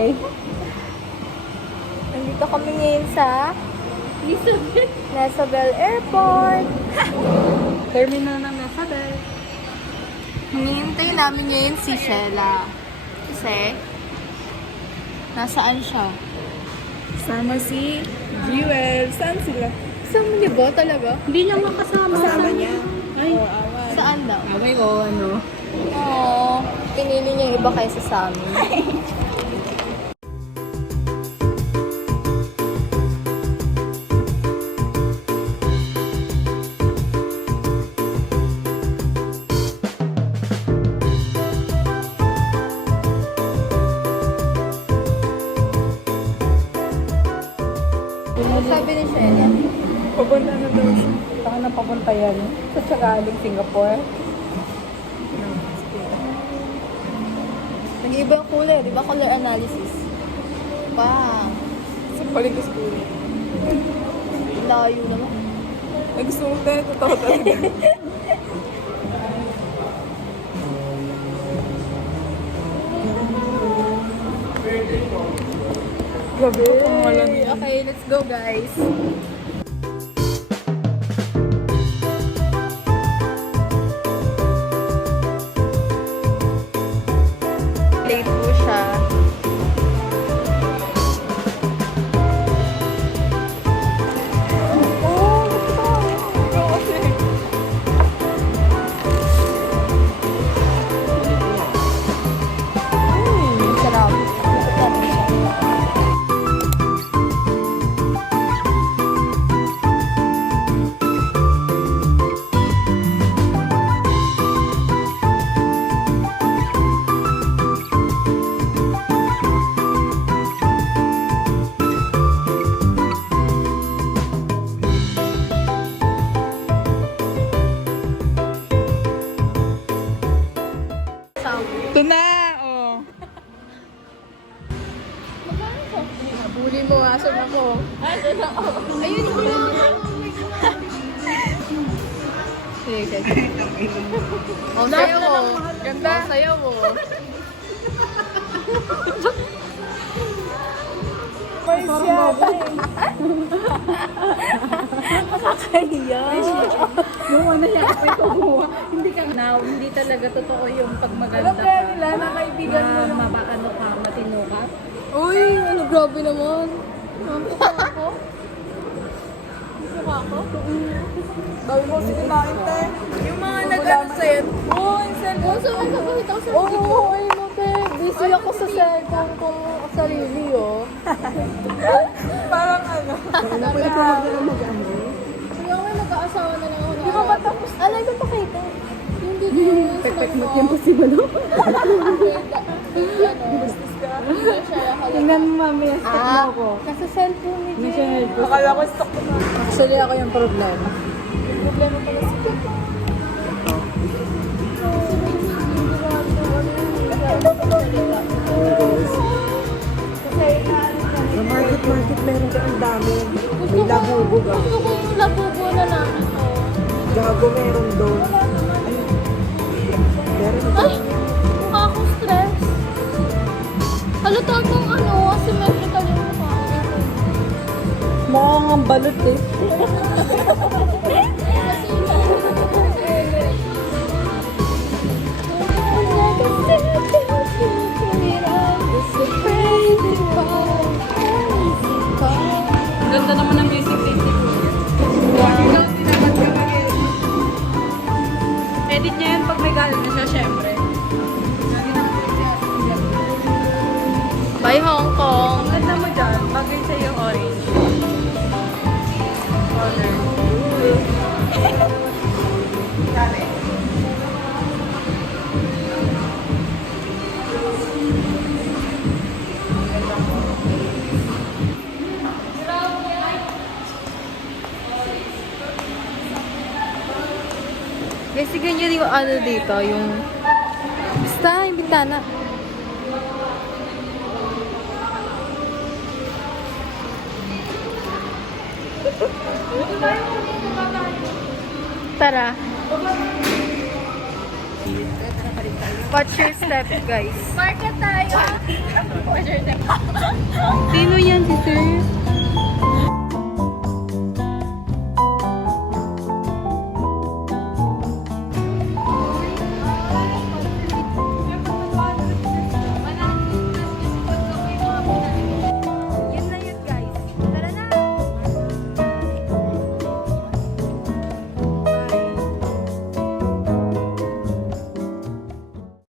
eh. Nandito kami ngayon sa Nasabel Airport. Terminal ng Nasabel. Hinihintay namin ngayon si Sheila. Kasi, nasaan siya? Sama si Jewel. Saan sila? Saan niyo ba talaga? Hindi niya makasama. Kasama niya. Ay, Saan daw? away ko, ano. Oo, pinili niya yung iba kaysa sa amin. Ano sabi ni Sheila? Papunta na daw siya. Saan na papunta yan? Sa Tagalog, Singapore. Nag-iba yung kulay, di ba? Color analysis. Wow. Sa Paligos School. Layo naman. Ay, gusto mo tayo. Totoo talaga. Grabe ko kung walang Okay, let's go guys. Late po siya. Sarap. Ito na! Oh. Bully mo, aso na ko. Ayun yun. Sige, sige. Oh, sayo mo. Ganda. Oh, sayo mo. May siyata eh. Nakakahiya. Yung ano yan, may kumuha. Hindi ka now, hindi talaga totoo yung pag maganda Alam kaya ka. nila na kaibigan mo Na lang. mapaano ka, matino ka. Uy, ano grabe naman. Nampuka ako. Nampuka ako? Bawi mo si kinain tayo. Yung mga nag-ano sa'yo. Oo, yung cellphone. Oo, saan nakakita ko sa Oo, ay mo, te. Busy ako sa cellphone kong sarili, oh. Parang ano. Pwede ko mag-ano. Hindi ako mag-aasawa na lang ako. Di ba ba tapos? Alay ko pakita. Hindi ko. Pek-pek mo yung possible. Tingnan mo mamaya, stop mo ako. Nasa cellphone ni Jay. Michelle, akala ko stop mo. Actually, ako yung problema. May problema pala si Jay. Sa market meron ka ang dami. May labubog ah. Gusto ko yung labubo na namin to. Gago meron doon. Meron Ay! Mukha akong stress. Halata akong ano, asymmetrical yung mukha. mukhang ang balot eh. Ganda naman ng music technique mo. Ikaw, tinabat ka edit niya yan pag may galit na siya, syempre. Bye, Hong Kong! Ang ganda mo dyan, bagay sa iyo orange. Color. Basically, yun yung ano dito, yung... Basta, yung bintana. Tara. Tara pa rin tayo. Watch your step, guys. Market tayo. Watch your step. Sino yan si Sir?